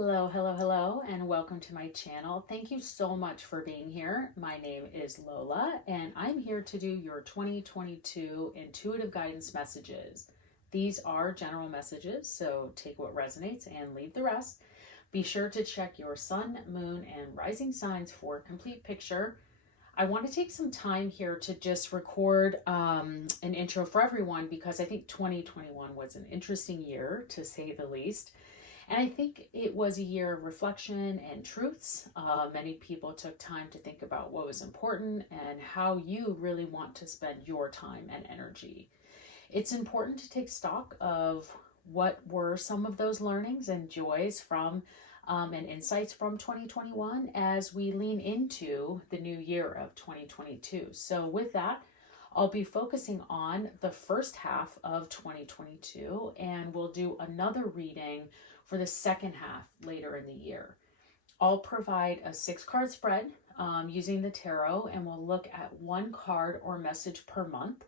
Hello, hello, hello, and welcome to my channel. Thank you so much for being here. My name is Lola, and I'm here to do your 2022 intuitive guidance messages. These are general messages, so take what resonates and leave the rest. Be sure to check your sun, moon, and rising signs for a complete picture. I want to take some time here to just record an intro for everyone because I think 2021 was an interesting year, to say the least. And I think it was a year of reflection and truths. Many people took time to think about what was important and how you really want to spend your time and energy. It's important to take stock of what were some of those learnings and joys from and insights from 2021 as we lean into the new year of 2022. So with that, I'll be focusing on the first half of 2022, and we'll do another reading for the second half later in the year. I'll provide a 6-card spread using the tarot, and we'll look at one card or message per month.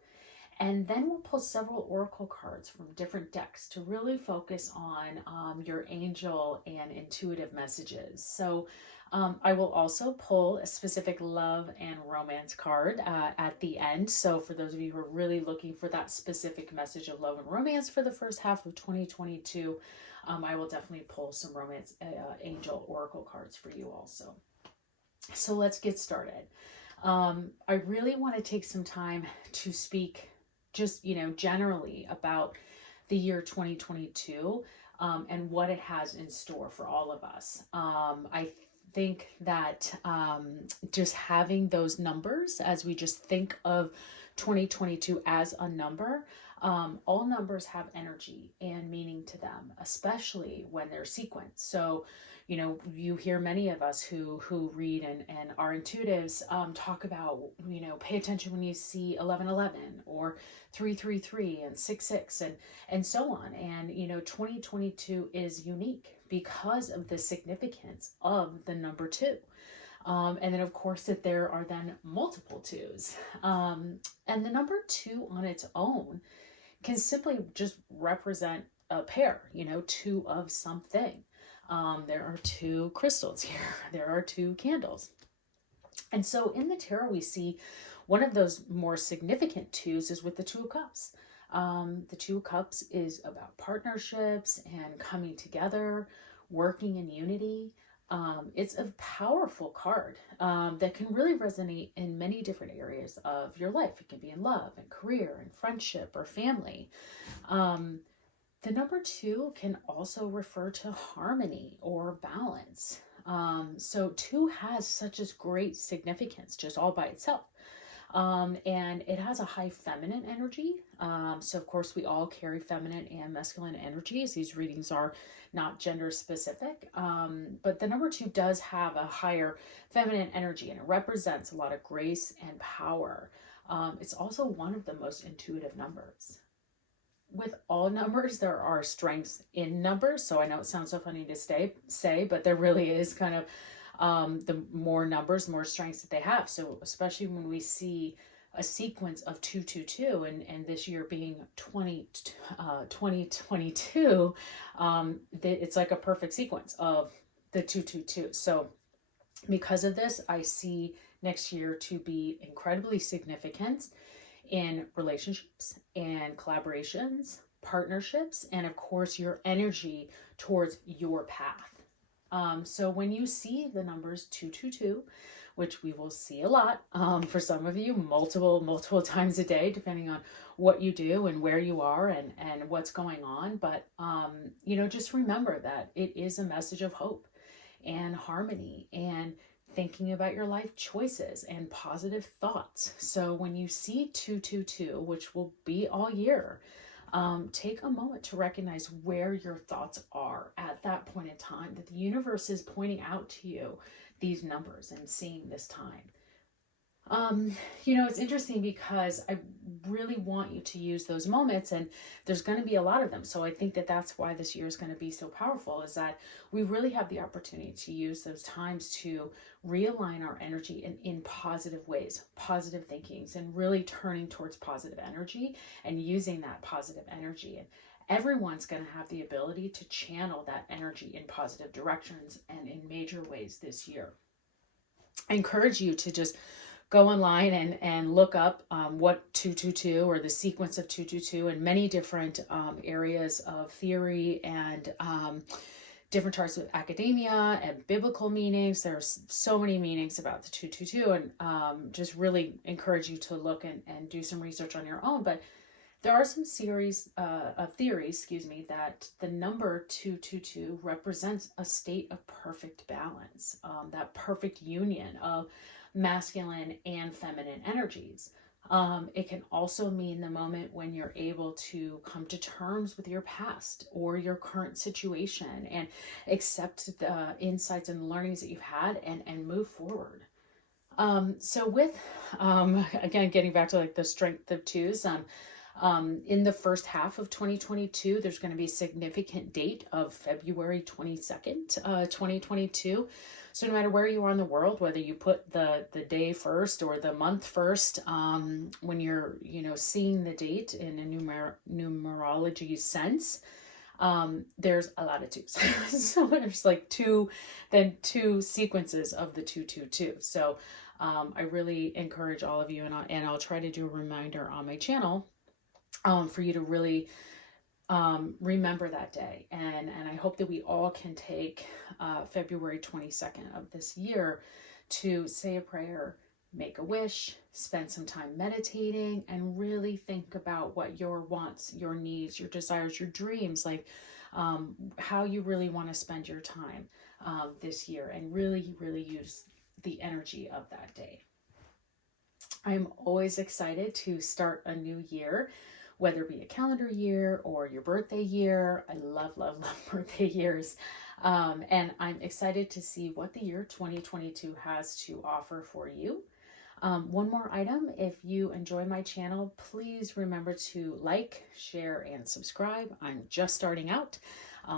And then we'll pull several oracle cards from different decks to really focus on your angel and intuitive messages. So I will also pull a specific love and romance card at the end. So for those of you who are really looking for that specific message of love and romance for the first half of 2022, I will definitely pull some romance angel oracle cards for you also. So let's get started. I really want to take some time to speak just, generally about the year 2022 and what it has in store for all of us. I think that just having those numbers, as we just think of 2022 as a number, all numbers have energy and meaning to them, especially when they're sequenced. So, you hear many of us who read and are intuitives talk about, pay attention when you see 1111 or 333 and 66 and so on. And, 2022 is unique because of the significance of the number 2. And then, of course, that there are then multiple 2s. And the number 2 on its own can simply just represent a pair, 2 of something. There are 2 crystals here. There are 2 candles. And so in the tarot, we see one of those more significant 2s is with the 2 of Cups. The 2 of Cups is about partnerships and coming together, working in unity. It's a powerful card that can really resonate in many different areas of your life. It can be in love and career and friendship or family. The number 2 can also refer to harmony or balance. So 2 has such a great significance just all by itself. And it has a high feminine energy. So of course we all carry feminine and masculine energies. These readings are not gender specific. But the number 2 does have a higher feminine energy, and it represents a lot of grace and power. It's also one of the most intuitive numbers. With all numbers, there are strengths in numbers. So I know it sounds so funny to say, but there really is kind of the more numbers, more strengths that they have. So especially when we see a sequence of 222 and this year being 2022, it's like a perfect sequence of the 222. So because of this, I see next year to be incredibly significant in relationships and collaborations, partnerships, and of course your energy towards your path. So when you see the numbers 222, which we will see a lot for some of you multiple times a day, depending on what you do and where you are and what's going on. But, just remember that it is a message of hope and harmony and thinking about your life choices and positive thoughts. So when you see 222, which will be all year, take a moment to recognize where your thoughts are at that point in time, that the universe is pointing out to you these numbers and seeing this time. It's interesting because I really want you to use those moments, and there's going to be a lot of them. So I think that that's why this year is going to be so powerful, is that we really have the opportunity to use those times to realign our energy in positive ways, positive thinkings, and really turning towards positive energy and using that positive energy. everyone's going to have the ability to channel that energy in positive directions and in major ways this year. I encourage you to just go online and look up what 222 or the sequence of 222 and many different areas of theory and different parts of academia and biblical meanings. There's so many meanings about the 222, and just really encourage you to look and do some research on your own. But there are some series of theories, that the number 222 represents a state of perfect balance, that perfect union of masculine and feminine energies. It can also mean the moment when you're able to come to terms with your past or your current situation and accept the insights and learnings that you've had and move forward. So with, again, getting back to like the strength of twos, in the first half of 2022, there's going to be a significant date of February 22nd, 2022. So no matter where you are in the world, whether you put the day first or the month first, when you're, seeing the date in a numerology sense, there's a lot of twos. So there's like two sequences of the 222. So I really encourage all of you, and I'll try to do a reminder on my channel for you to really remember that day. And I hope that we all can take February 22nd of this year to say a prayer, make a wish, spend some time meditating, and really think about what your wants, your needs, your desires, your dreams, like how you really want to spend your time this year, and really, really use the energy of that day. I'm always excited to start a new year, whether it be a calendar year or your birthday year. I love, love, love birthday years. And I'm excited to see what the year 2022 has to offer for you. One more item, if you enjoy my channel, please remember to like, share, and subscribe. I'm just starting out,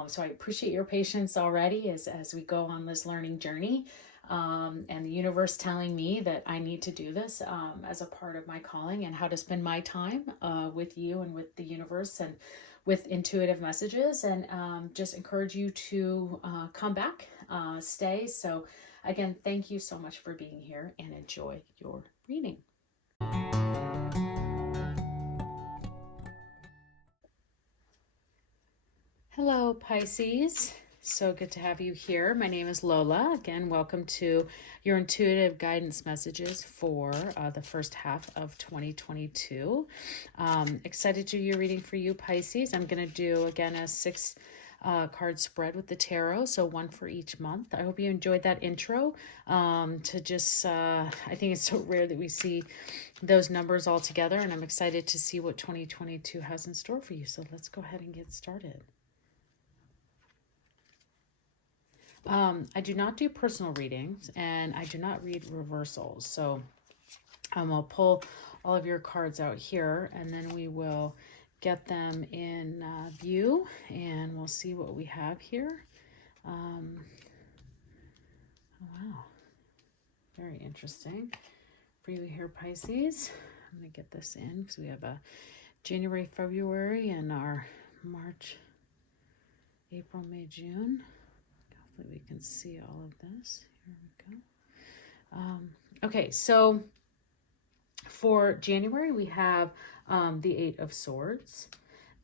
so I appreciate your patience already as we go on this learning journey. And the universe telling me that I need to do this as a part of my calling, and how to spend my time with you and with the universe and with intuitive messages, and just encourage you to come back, stay. So again, thank you so much for being here, and enjoy your reading. Hello, Pisces. So good to have you here. My name is Lola. Again, welcome to your intuitive guidance messages for the first half of 2022. Excited to do your reading for you, Pisces. I'm going to do, again, a 6 card spread with the tarot, so one for each month. I hope you enjoyed that intro to just, I think it's so rare that we see those numbers all together, and I'm excited to see what 2022 has in store for you. So let's go ahead and get started. I do not do personal readings, and I do not read reversals. So I'll pull all of your cards out here, and then we will get them in view, and we'll see what we have here. Oh, wow. Very interesting for you here, Pisces. I'm going to get this in because we have a January, February, and our March, April, May, June. Hopefully we can see all of this. Here we go. Okay, so for January, we have the 8 of Swords.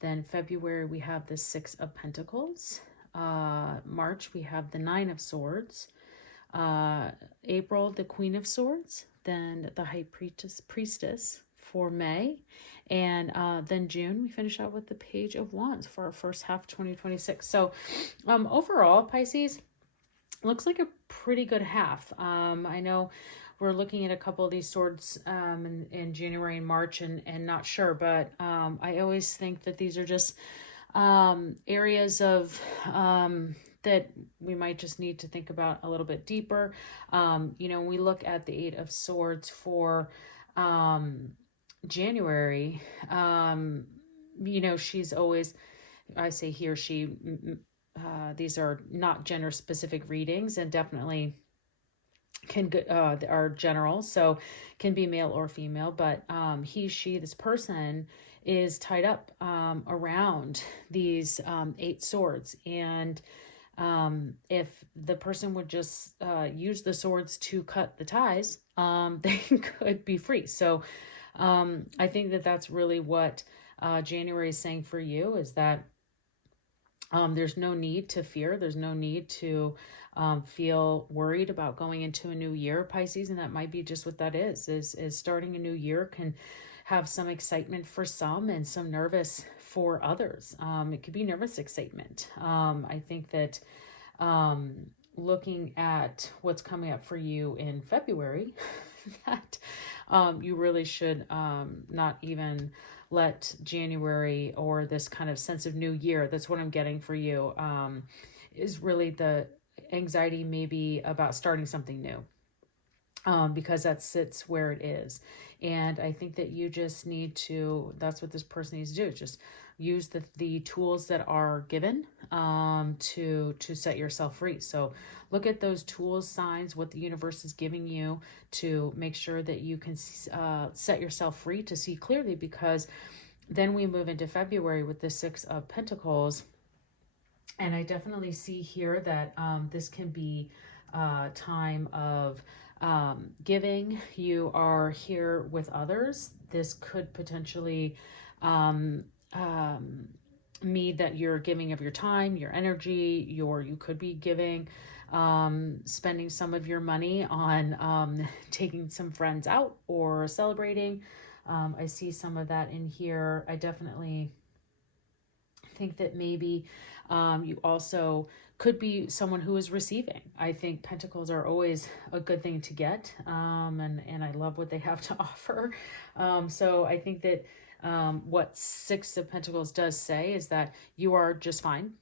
Then February, we have the 6 of Pentacles. March, we have the 9 of Swords. April, the Queen of Swords. Then the High Priestess for May. And then June, we finish out with the Page of Wands for our first half 2026. So overall, Pisces, looks like a pretty good half. I know we're looking at a couple of these swords in January and March, and not sure, but I always think that these are just areas of that we might just need to think about a little bit deeper. When we look at the 8 of Swords for January, she's always, I say he or she, these are not gender specific readings, and definitely are general, so can be male or female, but he, she, this person is tied up around these 8 swords. And if the person would just use the swords to cut the ties, they could be free. So I think that that's really what January is saying for you, is that there's no need to fear. There's no need to feel worried about going into a new year, Pisces. And that might be just what that is starting a new year can have some excitement for some and some nervous for others. It could be nervous excitement. I think that looking at what's coming up for you in February, that you really should not even let January or this kind of sense of new year, that's what I'm getting for you, is really the anxiety maybe about starting something new, because that sits where it is. And I think that you just need to, that's what this person needs to do, just use the tools that are given to set yourself free. So look at those tools, signs, what the universe is giving you to make sure that you can set yourself free to see clearly, because then we move into February with the 6 of Pentacles. And I definitely see here that this can be a time of giving. You are here with others. This could potentially mean that you're giving of your time, your energy, you could be giving, spending some of your money on taking some friends out or celebrating. I see some of that in here. I definitely think that maybe you also could be someone who is receiving. I think pentacles are always a good thing to get, and I love what they have to offer. So I think that what 6 of Pentacles does say is that you are just fine.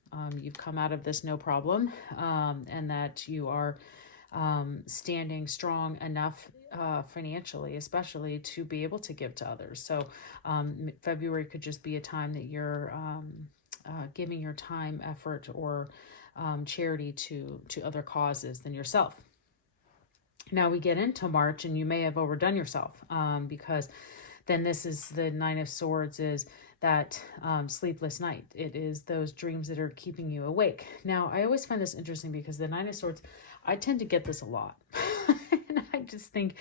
You've come out of this no problem, and that you are standing strong enough financially, especially, to be able to give to others. So February could just be a time that you're giving your time, effort, or charity to other causes than yourself. Now we get into March, and you may have overdone yourself, because then this is the 9 of Swords, is that sleepless night. It is those dreams that are keeping you awake. Now, I always find this interesting because the 9 of Swords, I tend to get this a lot. And I just think,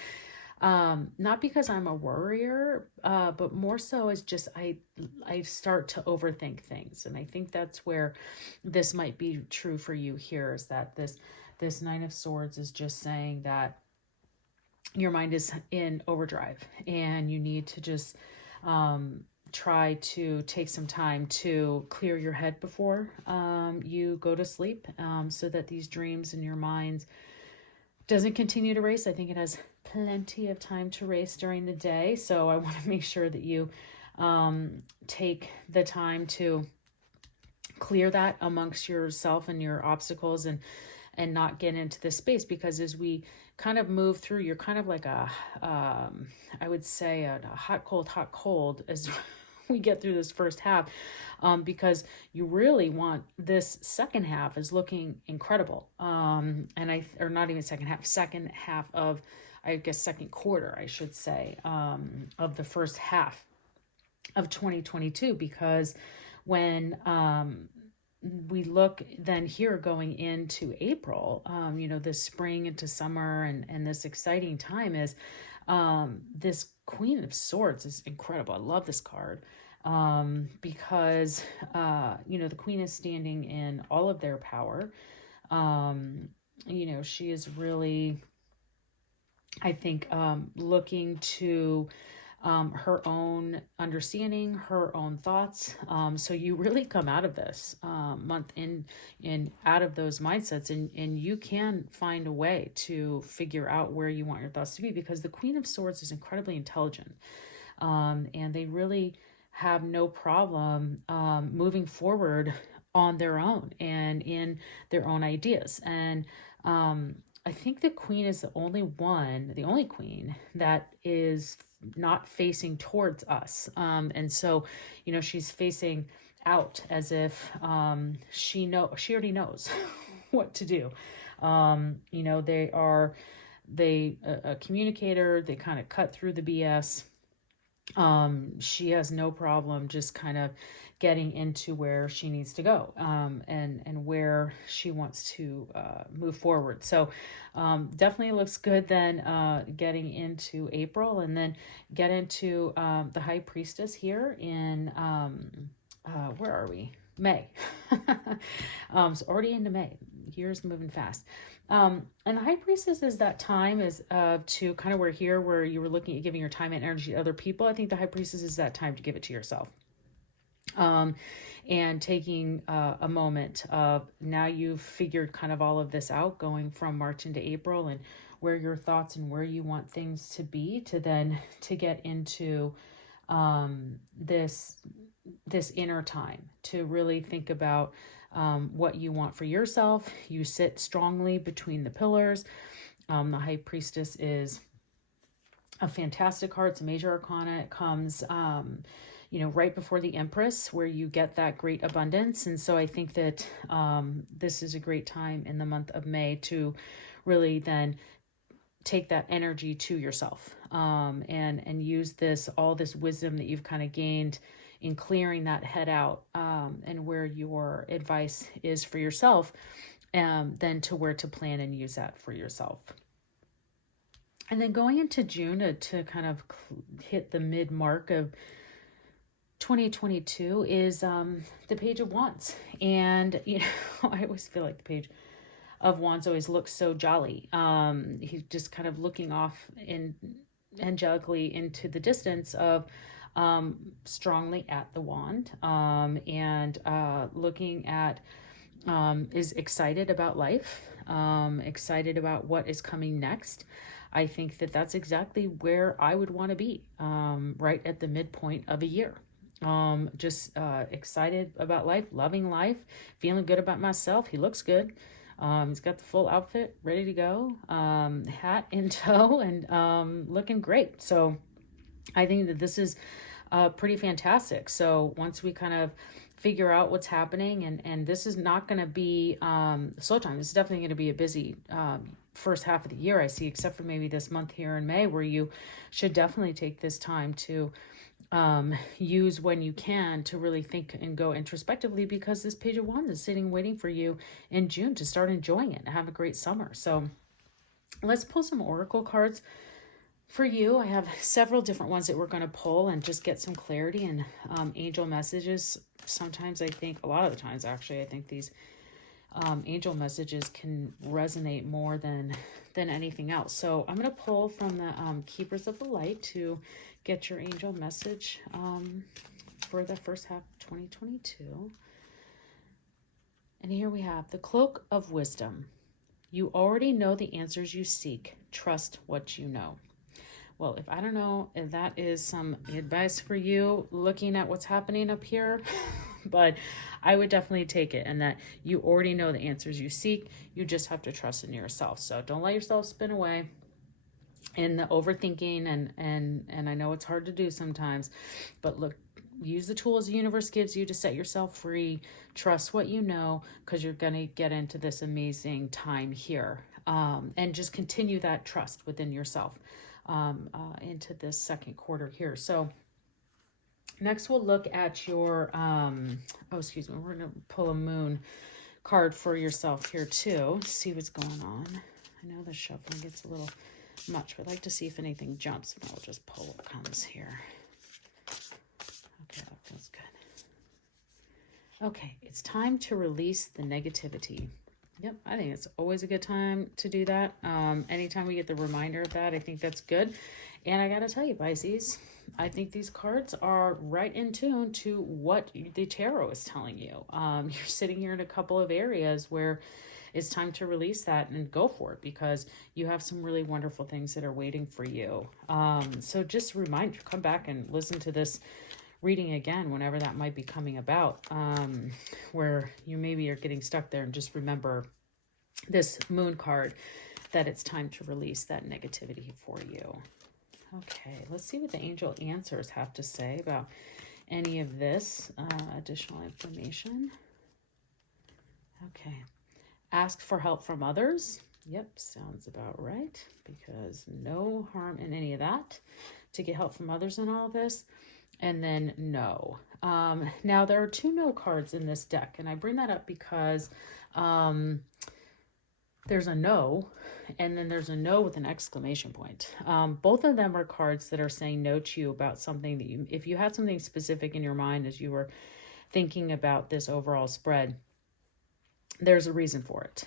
not because I'm a worrier, but more so as just I start to overthink things. And I think that's where this might be true for you here, is that this 9 of Swords is just saying that your mind is in overdrive, and you need to just try to take some time to clear your head before you go to sleep, so that these dreams in your mind doesn't continue to race. I think it has plenty of time to race during the day. So I want to make sure that you take the time to clear that amongst yourself and your obstacles, and not get into this space, because as we kind of move through, you're kind of like I would say a hot, cold as we get through this first half, because you really want this second half is looking incredible. Or not even second half of, I guess, second quarter, I should say, of the first half of 2022, because when we look then here going into April, this spring into summer, and this exciting time is this Queen of Swords is incredible. I love this card because, the Queen is standing in all of their power. She is really, I think, looking to her own understanding, her own thoughts. So you really come out of this month in out of those mindsets, and you can find a way to figure out where you want your thoughts to be, because the Queen of Swords is incredibly intelligent, and they really have no problem moving forward on their own and in their own ideas. And I think the Queen is the only queen that is not facing towards us. And so, she's facing out as if she already knows what to do. They are a communicator, they kind of cut through the BS. She has no problem just kind of getting into where she needs to go, and where she wants to move forward. So definitely looks good then, getting into April, and then get into the High Priestess here in where are we? May. So already into May. Year's moving fast. And the High Priestess is that time is to kind of where you were looking at giving your time and energy to other people. I think the High Priestess is that time to give it to yourself. And taking a moment of, now you've figured kind of all of this out, going from March into April, and where your thoughts and where you want things to be, to then to get into this inner time to really think about what you want for yourself. You sit strongly between the pillars. The High Priestess is a fantastic card. It's a major arcana. It comes right before the Empress, where you get that great abundance. And so I think that this is a great time in the month of May to really then take that energy to yourself, and use all this wisdom that you've kind of gained in clearing that head out, and where your advice is for yourself, then to where to plan and use that for yourself. And then going into June to kind of hit the mid mark of 2022 is the Page of Wands. And, I always feel like the Page of Wands always looks so jolly. He's just kind of looking off angelically into the distance of strongly at the wand, and looking at, is excited about life, excited about what is coming next. I think that that's exactly where I would want to be, right at the midpoint of a year. Just excited about life, loving life, feeling good about myself. He looks good. He's got the full outfit ready to go, hat in tow, and looking great. So I think that this is pretty fantastic. So once we kind of figure out what's happening, and this is not going to be slow time. This is definitely going to be a busy first half of the year, I see, except for maybe this month here in May, where you should definitely take this time to use when you can to really think and go introspectively, because this Page of Wands is sitting waiting for you in June to start enjoying it and have a great summer. So let's pull some oracle cards for you. I have several different ones that we're going to pull and just get some clarity and angel messages. Sometimes I think, a lot of the times actually, I think these angel messages can resonate more than anything else. So I'm going to pull from the Keepers of the Light to get your angel message for the first half of 2022. And here we have the Cloak of Wisdom. You already know the answers you seek. Trust what you know. Well, if I don't know if that is some advice for you looking at what's happening up here, but I would definitely take it, and that you already know the answers you seek. You just have to trust in yourself. So don't let yourself spin away in the overthinking, and I know it's hard to do sometimes, but look, use the tools the universe gives you to set yourself free. Trust what you know, because you're going to get into this amazing time here, and just continue that trust within yourself into this second quarter here. So next we'll look at your we're going to pull a moon card for yourself here too, see what's going on. I know the shuffling gets a little much, but I'd like to see if anything jumps. I'll just pull what comes here. Okay, that feels good. Okay, it's time to release the negativity. Yep, I think it's always a good time to do that. Anytime we get the reminder of that, I think that's good. And I got to tell you, Pisces, I think these cards are right in tune to what the tarot is telling you. You're sitting here in a couple of areas where it's time to release that and go for it, because you have some really wonderful things that are waiting for you. So just remind, come back and listen to this reading again whenever that might be coming about, where you maybe are getting stuck there, and just remember this moon card, that it's time to release that negativity for you. Okay, let's see what the angel answers have to say about any of this additional information. Okay, ask for help from others. Yep, sounds about right, because no harm in any of that. To get help from others in all of this. And then no. Now there are 2 no cards in this deck, and I bring that up because there's a no, and then there's a no with an exclamation point. Both of them are cards that are saying no to you about something that you, if you had something specific in your mind as you were thinking about this overall spread, there's a reason for it.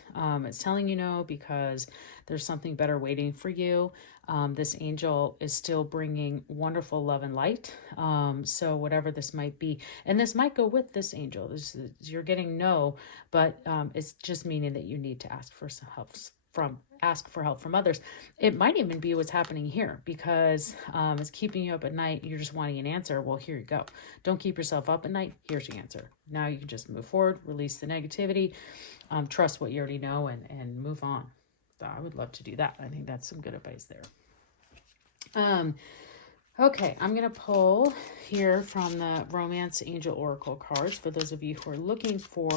It's telling you no because there's something better waiting for you. This angel is still bringing wonderful love and light. So whatever this might be, and this might go with this angel. You're getting no, but it's just meaning that you need to ask for some help from others. It might even be what's happening here, because it's keeping you up at night. You're just wanting an answer. Well, here you go. Don't keep yourself up at night. Here's your answer. Now you can just move forward, release the negativity, trust what you already know, and move on. So I would love to do that. I think that's some good advice there. Okay, I'm going to pull here from the Romance Angel Oracle cards for those of you who are looking for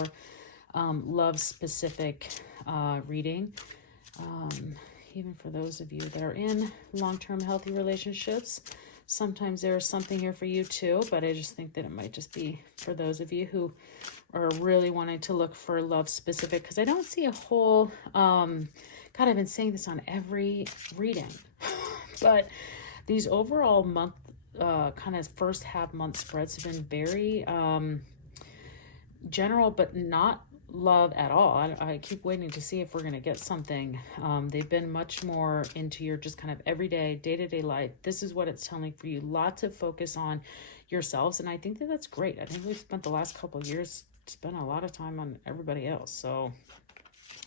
love-specific reading. Even for those of you that are in long-term healthy relationships, sometimes there's something here for you too, but I just think that it might just be for those of you who are really wanting to look for love specific, because I don't see a whole, God, I've been saying this on every reading, but these overall month, kind of first half month spreads have been very general, but not love at all. I keep waiting to see if we're going to get something. They've been much more into your just kind of everyday, day-to-day life. This is what it's telling for you. Lots of focus on yourselves, and I think that that's great. I think we've spent the last couple of years spent a lot of time on everybody else, so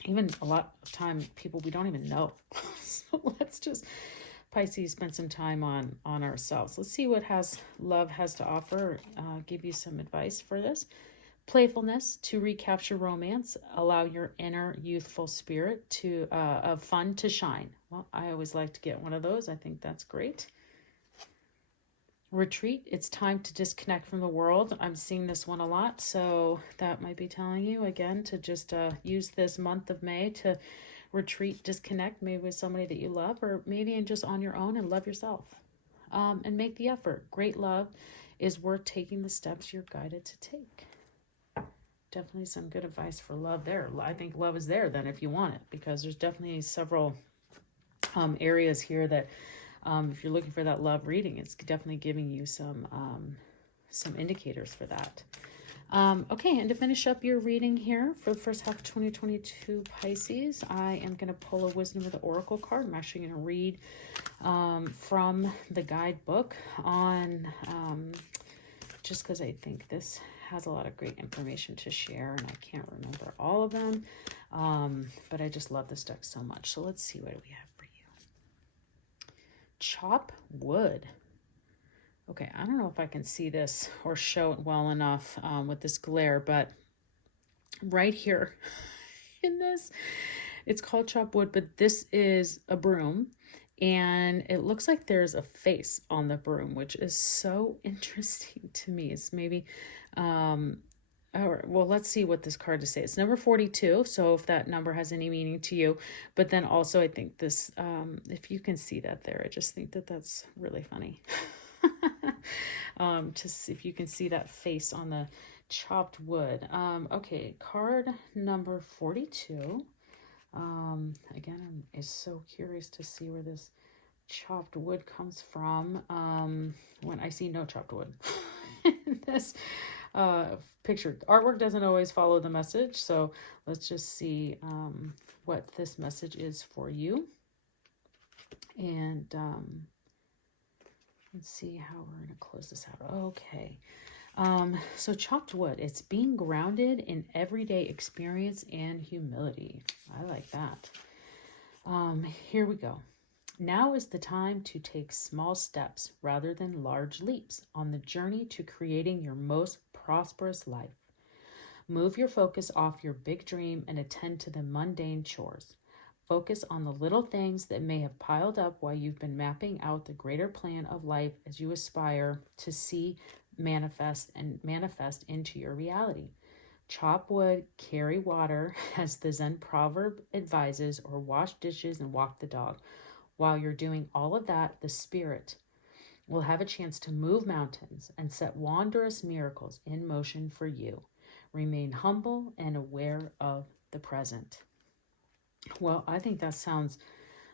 even a lot of time people we don't even know. So let's just, Pisces, spend some time on ourselves. Let's see what love has to offer. Give you some advice for this. Playfulness to recapture romance. Allow your inner youthful spirit of fun to shine. Well, I always like to get one of those. I think that's great. Retreat. It's time to disconnect from the world. I'm seeing this one a lot, so that might be telling you again to just use this month of May to retreat, disconnect, maybe with somebody that you love, or maybe just on your own, and love yourself. And make the effort. Great love is worth taking the steps you're guided to take. Definitely some good advice for love there. I think love is there then if you want it, because there's definitely several areas here that if you're looking for that love reading, it's definitely giving you some indicators for that. Okay, and to finish up your reading here for the first half of 2022 Pisces, I am going to pull a Wisdom of the Oracle card. I'm actually going to read from the guidebook on, just because I think this has a lot of great information to share, and I can't remember all of them, but I just love this deck so much. So let's see, what do we have for you? Chop wood. Okay, I don't know if I can see this or show it well enough with this glare, but right here in this, it's called chop wood, but this is a broom, and it looks like there's a face on the broom, which is so interesting to me. It's maybe, well, let's see what this card to say. It's number 42, so if that number has any meaning to you. But then also I think this, if you can see that there, I just think that that's really funny. Just if you can see that face on the chopped wood. Okay, card number 42. Again, I'm so curious to see where this chopped wood comes from when I see no chopped wood in this picture. Artwork doesn't always follow the message, so let's just see what this message is for you. And let's see how we're going to close this out. Okay. So chopped wood, it's being grounded in everyday experience and humility. I like that. Here we go. Now is the time to take small steps rather than large leaps on the journey to creating your most prosperous life. Move your focus off your big dream and attend to the mundane chores. Focus on the little things that may have piled up while you've been mapping out the greater plan of life as you aspire to see manifest into your reality. chop wood, carry water, as the Zen proverb advises, or wash dishes and walk the dog. While you're doing all of that, the spirit will have a chance to move mountains and set wondrous miracles in motion for you. Remain humble and aware of the present. Well, I think that sounds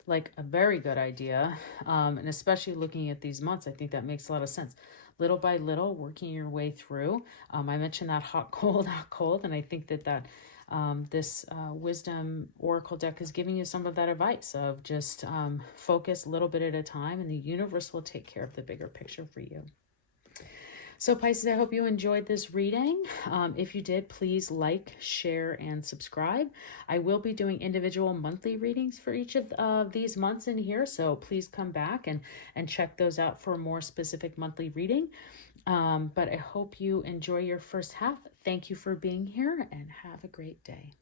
like a very good idea. And especially looking at these months, I think that makes a lot of sense. Little by little, working your way through. I mentioned that hot, cold, hot, cold. And I think that this wisdom oracle deck is giving you some of that advice of just focus a little bit at a time, and the universe will take care of the bigger picture for you. So Pisces, I hope you enjoyed this reading. If you did, please like, share, and subscribe. I will be doing individual monthly readings for each of these months in here, so please come back and check those out for a more specific monthly reading. But I hope you enjoy your first half. Thank you for being here, and have a great day.